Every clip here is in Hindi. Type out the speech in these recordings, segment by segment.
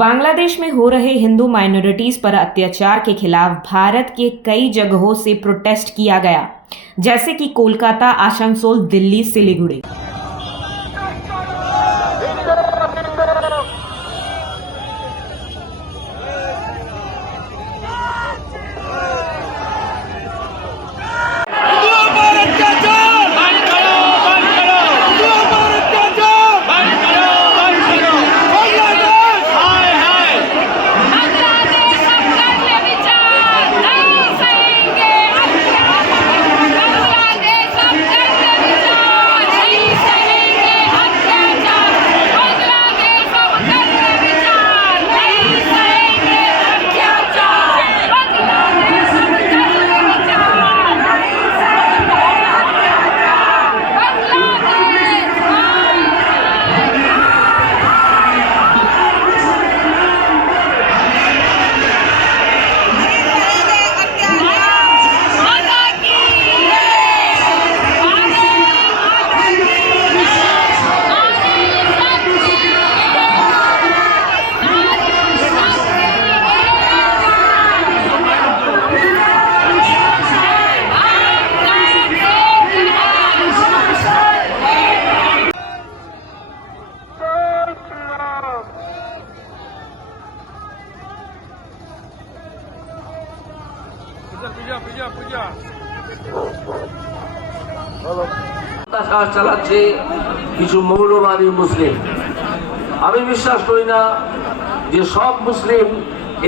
बांग्लादेश में हो रहे हिंदू माइनॉरिटीज पर अत्याचार के खिलाफ भारत के कई जगहों से प्रोटेस्ट किया गया, जैसे कि कोलकाता, आसनसोल, दिल्ली, सिलीगुड़ी। চালাচ্ছে কিছু মৌলবাদী মুসলিম। আমি বিশ্বাস করি না যে সব মুসলিম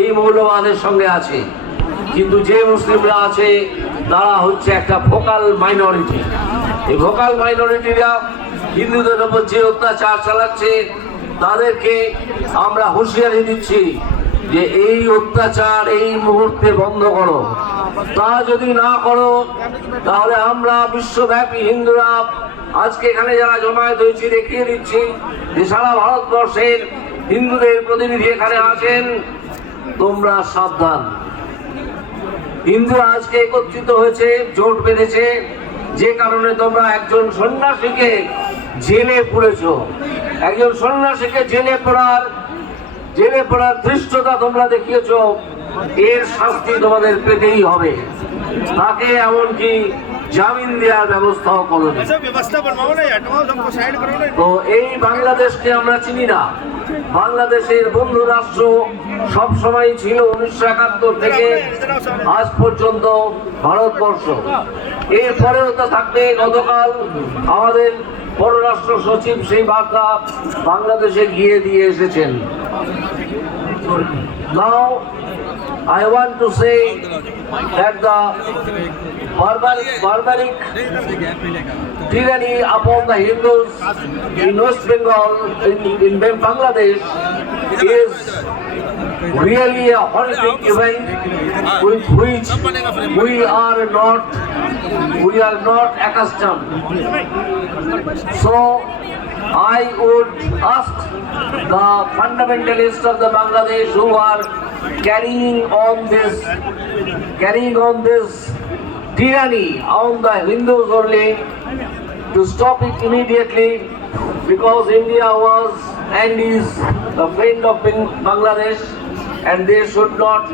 এই মৌলবাদের সঙ্গে আছে, কিন্তু যে মুসলিমরা আছে তারা হচ্ছে একটা ভোকাল মাইনরিটি। এই ভোকাল মাইনরিটিরা হিন্দুদের উপর যে অত্যাচার চালাচ্ছে তাদেরকে আমরা হুঁশিয়ারি দিচ্ছি যে এই অত্যাচার এই মুহূর্তে বন্ধ করো। তা যদি না করো তাহলে আমরা বিশ্বব্যাপী হিন্দুরা আজকে এখানে যারা জমায়েত হয়েছি দেখিয়ে দিচ্ছি যে সারা ভারতবর্ষের হিন্দুদের প্রতিনিধি এখানে আছেন, তোমরা সাবধান। হিন্দুরা আজকে একত্রিত হয়েছে, জোট বেঁধেছে, যে কারণে তোমরা একজন সন্ন্যাসীকে জেলে পুরেছ। একজন সন্ন্যাসীকে জেলে পড়ার ধৃষ্টতা তোমরা দেখিয়েছ, এর শাস্তি তোমাদের পেতেই হবে। তাকে এমনকি জামিন দেওয়ার ব্যবস্থাও করবে। তো এই বাংলাদেশকে আমরা চিনি না। বাংলাদেশের বন্ধু রাষ্ট্র সবসময় ছিল 1971 থেকে আজ পর্যন্ত ভারতবর্ষ। এরপরেও তা থাকবে। গতকাল আমাদের পররাষ্ট্র সচিব সেই বার্তা বাংলাদেশে গিয়ে দিয়ে এসেছেন। Now I want to say that the barbaric tyranny upon the Hindus in West Bengal, in Bangladesh, is really a horrific event with which we are not accustomed. So I would ask the fundamentalists of the Bangladesh who are carrying on this tyranny on the Hindus only to stop it immediately, because India was and is a friend of Bangladesh, and they should not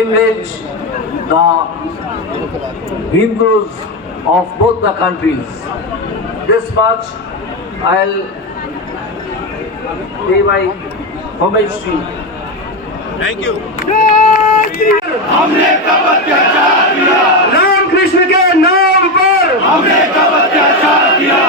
enrage the Hindus of both the countries. This much I'll pay my homage to you. Thank you. हमने कब अत्याचार किया? राम कृष्ण के नाम पर हमने कब अत्याचार किया?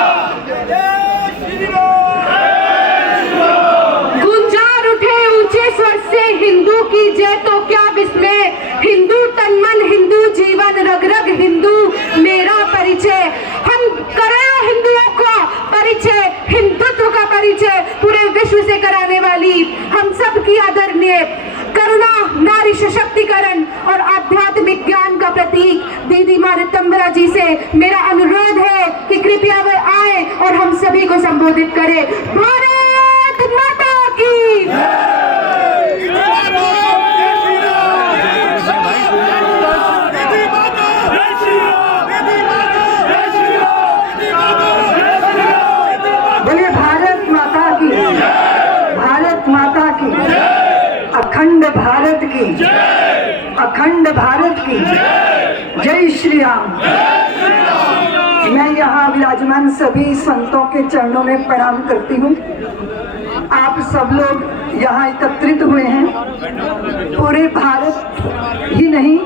गुंजार उठे ऊंचे स्वर से हिंदू की जय तो क्या विस्मय। हिंदू तन मन, हिंदू जीवन, रग रग हिंदू मेरा परिचय। हम करें हिंदुओं का परिचय, हिंदुत्व का परिचय पूरे विश्व से कराने वाली हम सब की आदरणीय करुणा, नारी सशक्तिकरण और आध्यात्मिक ज्ञान का प्रतीक दीदी माँ रितंबरा जी से मेरा अनुरोध है कि कृपया वे आए और हम सभी को संबोधित करें। भारत माता की बोलिए भारत माता की। अखंड भारत की अखंड भारत की जय श्री राम। मैं यहाँ विराजमान सभी संतों के चरणों में प्रणाम करती हूँ। आप सब लोग यहाँ एकत्रित हुए हैं, पूरे भारत ही नहीं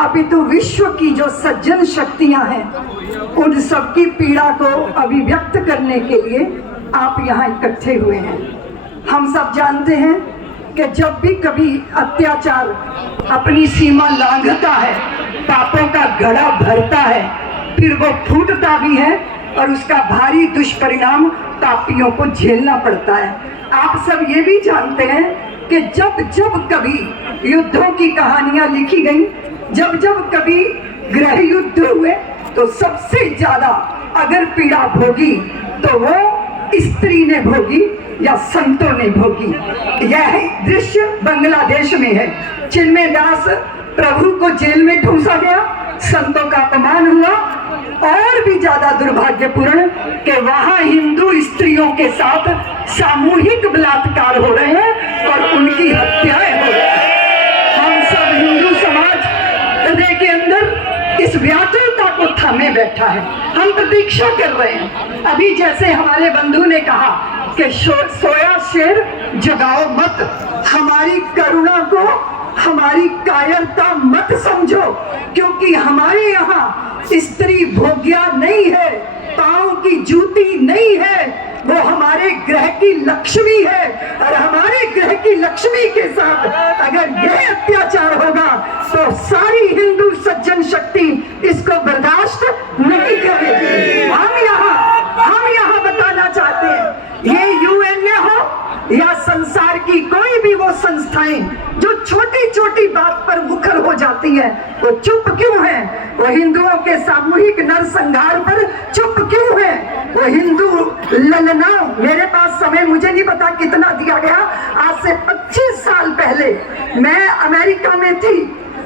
अपितु विश्व की जो सज्जन शक्तियाँ हैं उन सबकी पीड़ा को अभिव्यक्त करने के लिए आप यहाँ इकट्ठे हुए हैं। हम सब जानते हैं कि जब भी कभी अत्याचार अपनी सीमा लांघता है, पापों का घड़ा भरता है, फिर वो फूटता भी है और उसका भारी दुष्परिणाम पापियों को झेलना पड़ता है। आप सब ये भी जानते हैं कि जब जब कभी युद्धों की कहानियां लिखी गई, जब जब कभी गृह युद्ध हुए, तो सबसे ज्यादा अगर पीड़ा भोगी तो वो स्त्री ने भोगी या संतों ने भोगी। यह दृश्य बांग्लादेश में है। चिन्मय दास प्रभु को जेल में ठूंसा गया, संतों का अपमान हुआ। और भी ज्यादा दुर्भाग्यपूर्ण कि वहां हिंदू स्त्रियों के साथ सामूहिक बलात्कार हो रहे हैं और उनकी हत्याएं हो रही हैं। हम सब हिंदू समाज हृदय के अंदर इस व्याकुलता को थामे बैठा है। हम प्रतीक्षा कर रहे हैं। अभी जैसे हमारे बंधु ने कहा कि सोया शेर जगाओ मत, हमारी करुणा को हमारी कायरता मत समझो, क्योंकि हमारे यहाँ स्त्री भोग्या नहीं है, पांव की जूती नहीं है, वो हमारे ग्रह की लक्ष्मी है। और हमारे ग्रह की लक्ष्मी के साथ अगर यह अत्याचार होगा तो सारी हिंदू सज्जन शक्ति इसको बर्दाश्त नहीं करेगी। हम यहाँ बताना चाहते हैं, ये यूएनए हो या संसार की कोई भी वो संस्थाएं जो छोटी छोटी बात पर मुखर हो जाती है, वो चुप क्यों है? वो हिंदुओं के सामूहिक नरसंहार पर चुप क्यों है? वो हिंदू ललनाओं, मेरे पास समय मुझे नहीं पता कितना दिया गया, आज से 25 साल पहले मैं अमेरिका में थी।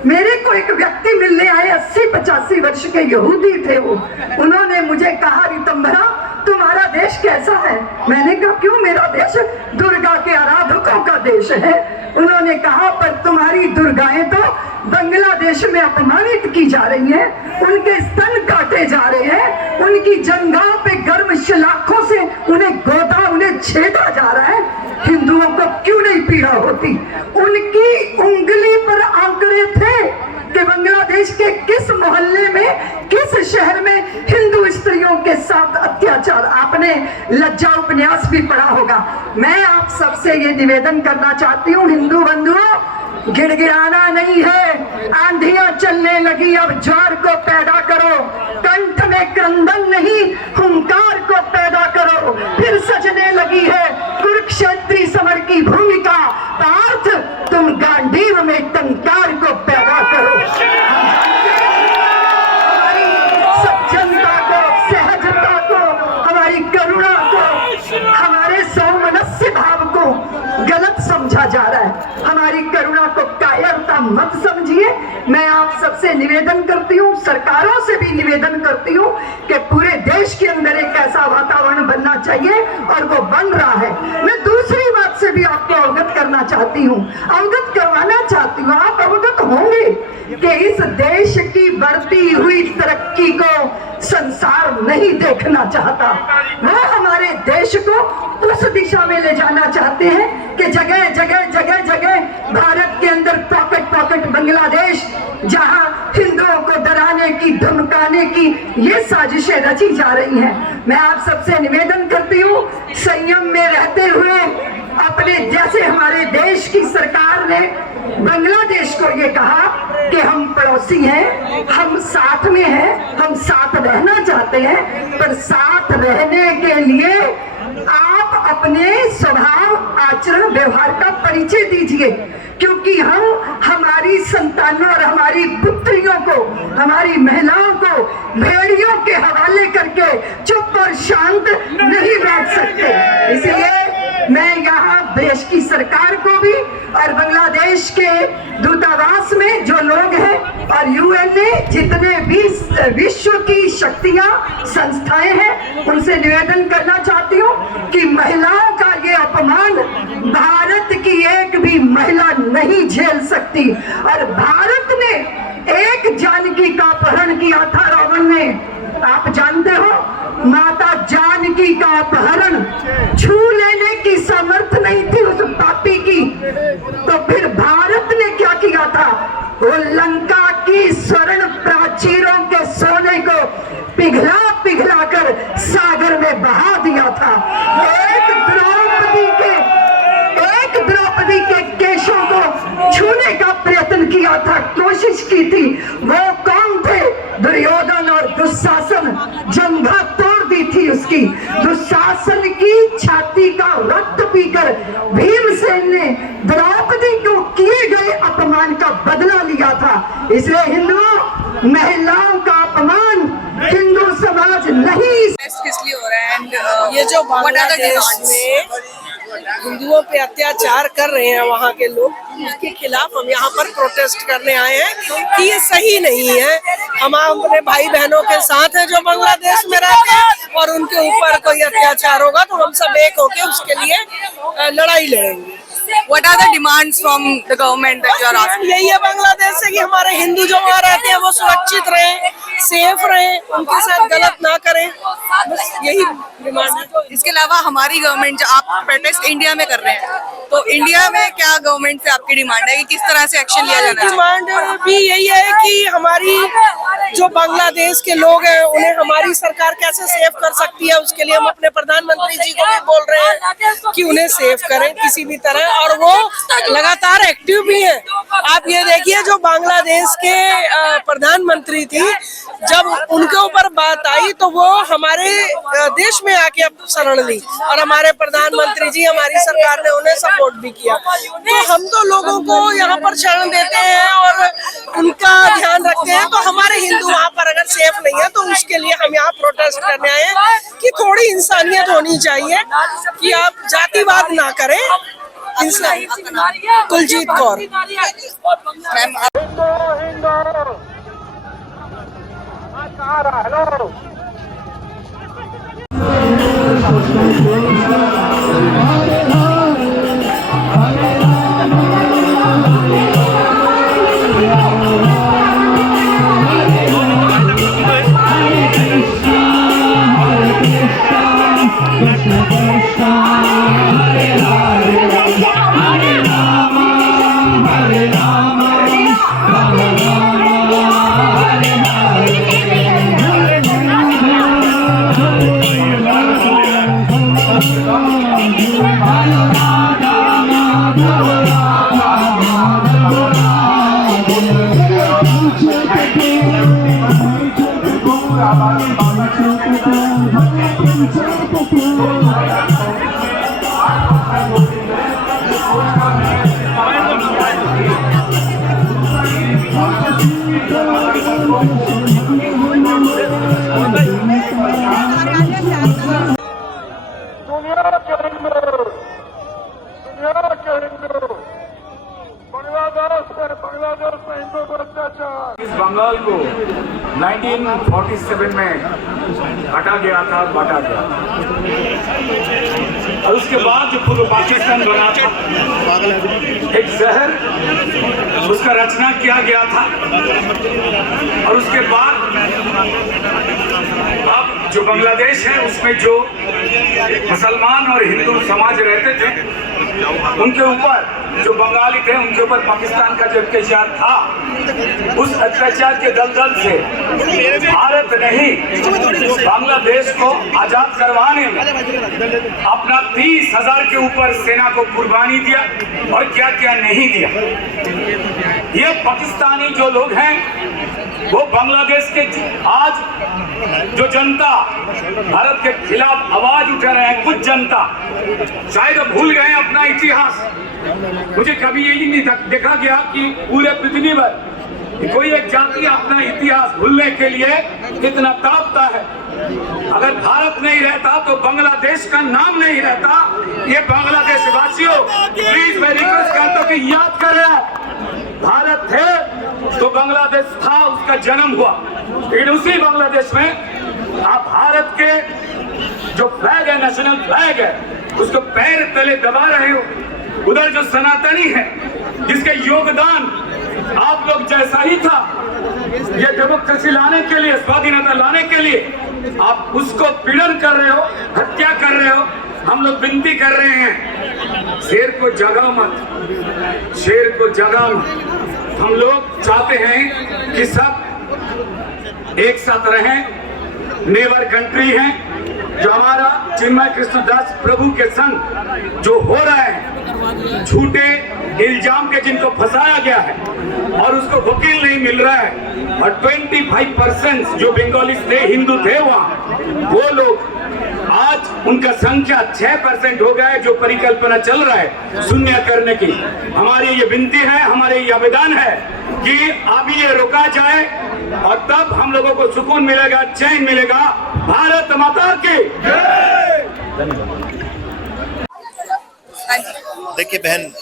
मेरे को एक व्यक्ति मिलने आए, 80-85 वर्ष के यहूदी थे वो। उन्होंने मुझे कहा, रितंभरा तुम्हारा देश कैसा है? मैंने कहा क्यों? मेरा देश दुर्गा के आराधकों का देश है। उन्होंने कहा पर तुम्हारी दुर्गाएं तो बांग्लादेश में अपमानित की जा रही हैं, उनके स्तन काटे जा रहे हैं, उनकी जंघाओं पे गर्म शलाखों से उन्हें गोदा, उन्हें छेदा जा रहा है। हिंदुओं को क्यों नहीं पीड़ा होती? उनकी उंगली पर आंकड़े थे कि बांग्लादेश के किस मोहल्ले में, किस शहर में हिंदू स्त्रियों के साथ अत्याचार। आपने लज्जा उपन्यास भी पढ़ा होगा। मैं आप सबसे ये निवेदन करना चाहती हूँ, हिंदू बंधुओं, गिड़गिड़ाना नहीं है। आंधियां चलने लगी, अब ज्वार को पैदा करो, कंठ में क्रंदन नहीं, हुंकार को पैदा करो। फिर सजने लगी है कुरुक्षेत्री समर की भूमिका, पार्थ तुम गांडीव में टंकार को पैदा करो। हमारी सज्जनता को, सहजता को, हमारी करुणा को, हमारे सौमनस्य भाव को गलत समझा जा रहा है। हमारी करुणा को कायरता मत समझिए। मैं आप सबसे निवेदन करती हूँ, सरकारों से भी निवेदन करती हूँ कि पूरे देश के अंदर एक ऐसा वातावरण बनना चाहिए और वो बन रहा है। मैं दूसरी बात से भी आपको अवगत करना चाहती हूँ, अवगत करवाना चाहती हूँ। आप अवगत होंगे कि इस देश की बढ़ती हुई तरक्की को संसार नहीं देखना चाहता। वो हमारे देश को उस दिशा में ले जाना चाहते हैं कि जगह जगह जगह जगह भारत के अंदर पॉकेट पॉकेट बांग्लादेश, जहां हिंदुओं को डराने की, धमकाने की ये साजिशें रची जा रही हैं। मैं आप सबसे निवेदन करती हूँ, संयम में रहते हुए अपने, जैसे हमारे देश की सरकार ने बांग्लादेश को ये कहा कि हम पड़ोसी हैं, हम साथ में हैं, हम साथ रहना चाहते हैं, पर साथ रहने के लिए आप अपने स्वभाव, आचरण, व्यवहार का परिचय दीजिए, क्योंकि हम हमारी संतानों और हमारी पुत्रियों को, हमारी महिलाओं को भेड़ियों के हवाले करके चुप और शांत नहीं बैठ सकते। इसलिए मैं यहाँ देश की सरकार को भी और बांग्लादेश के दूतावास में जो लोग हैं और यूएनए, जितने भी विश्व की शक्तियां, संस्थाएं हैं, उनसे निवेदन करना चाहती हूँ कि महिलाओं का ये अपमान भारत की एक भी महिला नहीं झेल सकती। और भारत ने एक जानकी का अपहरण किया था रावण ने, आप जानते हो, माता जानकी का अपहरण, छू लेने की सामर्थ्य नहीं थी उस पापी की। तो फिर भारत ने क्या किया था, वो लंका की स्वर्ण प्राचीरों के सोने को पिघला पिघला कर सागर में बहा दिया था। एक द्रौपदी के केशों को छूने का प्रयत्न किया था, कोशिश की थी। वो कौन थे, दुर्योधन और दुशासन। जंघा तोड़ दी थी उसकी। दुशासन की छाती का रक्त पीकर भीमसेन ने द्रौपदी को किए गए अपमान का बदला लिया था। इसलिए हिंदुओं, महिलाओं का अपमान हिंदू समाज नहीं। किस लिए हो रहा है एंड ये जो बांग्लादेश में हिंदुओं पे अत्याचार कर रहे हैं वहाँ के लोग, उसके खिलाफ हम यहाँ पर प्रोटेस्ट करने आए हैं कि ये सही नहीं है। हम अपने भाई बहनों के साथ हैं जो बांग्लादेश में रहते हैं, और उनके ऊपर कोई अत्याचार होगा तो हम सब एक होके उसके लिए लड़ाई लड़ेंगे। What are the demands from the government that you are asking? यही है बांग्लादेश से कि हमारे हिंदू जो वहाँ रहते हैं वो सुरक्षित रहें, सेफ रहें, उनके साथ गलत ना करें, बस यही डिमांड है। इसके अलावा हमारी गवर्नमेंट, जो आप प्रोटेस्ट इंडिया में कर रहे हैं, तो इंडिया में क्या गवर्नमेंट से आपकी डिमांड है कि किस तरह से एक्शन लिया जाना चाहिए? डिमांड भी यही है कि हमारी जो बांग्लादेश के लोग हैं उन्हें हमारी सरकार कैसे सेफ कर सकती है, उसके लिए हम अपने प्रधानमंत्री जी को भी बोल रहे हैं कि उन्हें सेफ करें किसी भी तरह, और वो लगातार एक्टिव भी हैं। आप ये देखिए, जो बांग्लादेश के प्रधानमंत्री थी, जब उनके ऊपर बात आई तो वो हमारे देश में आके अब शरण ली, और हमारे प्रधानमंत्री जी, हमारी सरकार ने उन्हें सपोर्ट भी किया। तो हम तो लोगों को यहाँ पर शरण देते हैं और उनका ध्यान रखते हैं, तो हमारे हिंदू वहाँ पर अगर सेफ नहीं है तो उसके लिए हम यहाँ प्रोटेस्ट करने आए हैं कि थोड़ी इंसानियत होनी चाहिए, कि आप जातिवाद ना करें। कुलजीत कौर। इस बंगाल को 1947 में हटा गया था, बांटा गया, और उसके बाद जो पूर्व पाकिस्तान बना था, एक शहर उसका रचना किया गया था, और उसके बाद अब जो बांग्लादेश है उसमें जो मुसलमान और हिंदू समाज रहते थे, उनके ऊपर जो बंगाली थे उनके ऊपर पाकिस्तान का जो अत्याचार था, उस अत्याचार के दलदल से भारत ने ही बांग्लादेश को आजाद करवाने में अपना 30,000 के ऊपर सेना को कुर्बानी दिया, और क्या क्या नहीं दिया। ये पाकिस्तानी जो लोग हैं वो बांग्लादेश के आज जो जनता भारत के खिलाफ आवाज उठा रहे हैं, कुछ जनता शायद भूल गए अपना इतिहास। मुझे कभी यही नहीं देखा गया कि पूरे पृथ्वी पर कोई एक जाति अपना इतिहास भूलने के लिए कितना तड़पता है। अगर भारत नहीं रहता तो बांग्लादेश का नाम नहीं रहता। ये बांग्लादेश वासियों, प्लीज मैं रिक्वेस्ट करता हूँ कि याद करें, भारत थे तो बांग्लादेश था, उसका जन्म हुआ। लेकिन उसी बांग्लादेश में आप भारत के जो फ्लैग है, नेशनल फ्लैग है, उसको पैर तले दबा रहे हो। उधर जो सनातनी है जिसके योगदान आप लोग जैसा ही था, ये डेमोक्रेसी लाने के लिए, स्वाधीनता लाने के लिए आप उसको पीड़न कर रहे हो, हत्या कर रहे हो। हम लोग विनती कर रहे हैं, शेर को जगाओ मत, शेर को जगाओ मत। हम लोग चाहते हैं कि सब एक साथ रहें, नेबर कंट्री है। जो हमारा चिन्मय कृष्णदास प्रभु के संग जो हो रहा है, झूठे इल्जाम के जिनको फंसाया गया है और उसको वकील नहीं मिल रहा है, और 25% जो बंगाली थे, हिंदू थे वहाँ, वो लोग आज उनका संख्या 6% हो गया है। जो परिकल्पना चल रहा है शून्य करने की, हमारी ये विनती है, हमारे ये आवेदन है कि अभी ये रोका जाए और तब हम लोगों को सुकून मिलेगा, चैन मिलेगा। भारत माता की देखिए बहन,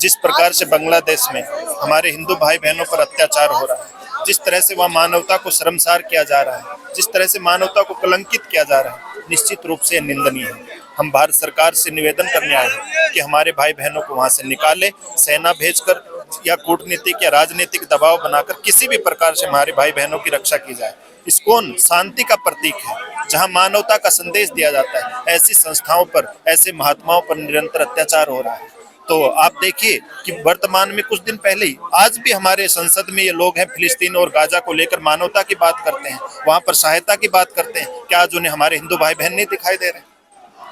जिस प्रकार से बांग्लादेश में हमारे हिंदू भाई बहनों पर अत्याचार हो रहा है, जिस तरह से वहाँ मानवता को शर्मसार किया जा रहा है, जिस तरह से मानवता को कलंकित किया जा रहा है, निश्चित रूप से निंदनीय है। हम भारत सरकार से निवेदन करने आए हैं कि हमारे भाई बहनों को वहाँ से निकाले, सेना भेजकर या कूटनीतिक या राजनीतिक दबाव बनाकर किसी भी प्रकार से हमारे भाई बहनों की रक्षा की जाए। इस्कॉन शांति का प्रतीक है, जहाँ मानवता का संदेश दिया जाता है। ऐसी संस्थाओं पर, ऐसे महात्माओं पर निरंतर अत्याचार हो रहा है। तो आप देखिए कि वर्तमान में कुछ दिन पहले ही, आज भी हमारे संसद में ये लोग हैं, फिलिस्तीन और गाजा को लेकर मानवता की बात करते हैं, वहाँ पर सहायता की बात करते हैं। क्या आज उन्हें हमारे हिंदू भाई बहन नहीं दिखाई दे रहे?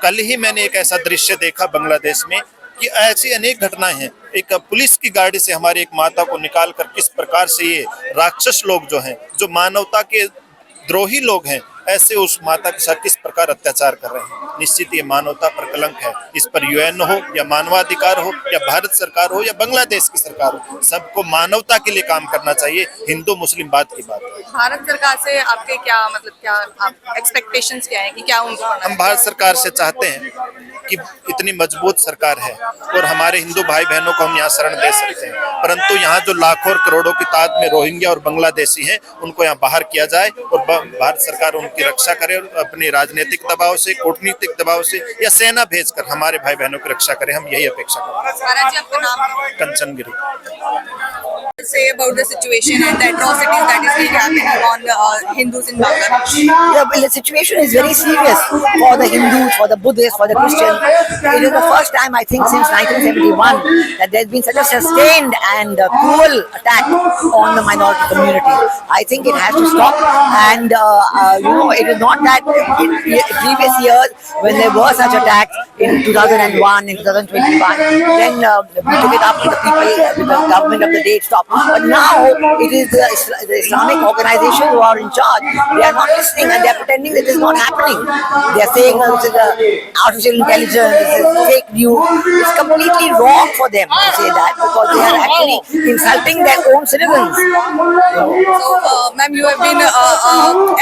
कल ही मैंने एक ऐसा दृश्य देखा बांग्लादेश में कि ऐसी अनेक घटनाएं हैं। एक पुलिस की गाड़ी से हमारी एक माता को निकालकर किस प्रकार से ये राक्षस लोग जो हैं, जो मानवता के द्रोही लोग हैं, ऐसे उस माता के साथ किस प्रकार अत्याचार कर रहे हैं। निश्चित ये मानवता पर कलंक है। इस पर यूएन हो या मानवाधिकार हो या भारत सरकार हो या बांग्लादेश की सरकार हो, सबको मानवता के लिए काम करना चाहिए। हिंदू मुस्लिम बात की बात है। भारत सरकार से आपके क्या मतलब, क्या आप एक्सपेक्टेशंस क्या है कि क्या उनको करना हम भारत सरकार से चाहते हैं कि इतनी मजबूत सरकार है और हमारे हिंदू भाई बहनों को हम यहाँ शरण दे सकते हैं, परंतु यहाँ जो लाखों और करोड़ों की तादाद में रोहिंग्या और बांग्लादेशी हैं, उनको यहाँ बाहर किया जाए और भारत सरकार उनकी रक्षा करे और अपनी राजनीतिक दबाव से, कूटनीतिक दबाव से या सेना भेजकर हमारे भाई बहनों की रक्षा करे। हम यही अपेक्षा करते हैं। कंचन गिरी। Say about the situation and the atrocities that is being happening on Hindus in Bangladesh. Yeah, well, the situation is very serious for the Hindus, for the Buddhists, for the Christians. It is the first time, I think, since 1971 that there has been such a sustained and cruel attack on the minority community. I think it has to stop, and it is not that in previous years when there were such attacks in 2001, in 2021, then we took it up with the people, with the government of the day, stop. But now it is the Islamic organizations who are in charge. They are not listening and they are pretending that it is not happening. They are saying this is artificial intelligence, this is fake news. It's completely wrong for them to say that, because they are actually insulting their own citizens. So, ma'am, you have been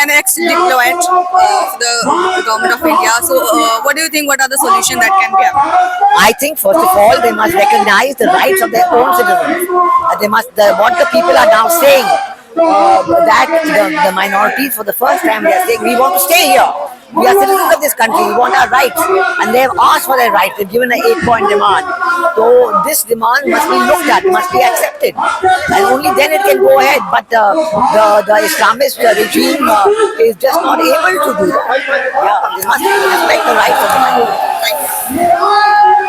an ex-diplomat of the government of India. So, what do you think? What are the solutions that can be happened? I think first of all they must recognize the rights of their own citizens. They must. What the people are now saying, that the minorities for the first time they are saying, we want to stay here. We are citizens of this country. We want our rights, and they have asked for their rights. They've given an 8-point demand. So this demand must be looked at, must be accepted, and only then it can go ahead. But the Islamist regime is just not able to do that. Yeah, they must respect the rights of the minority. Thank you.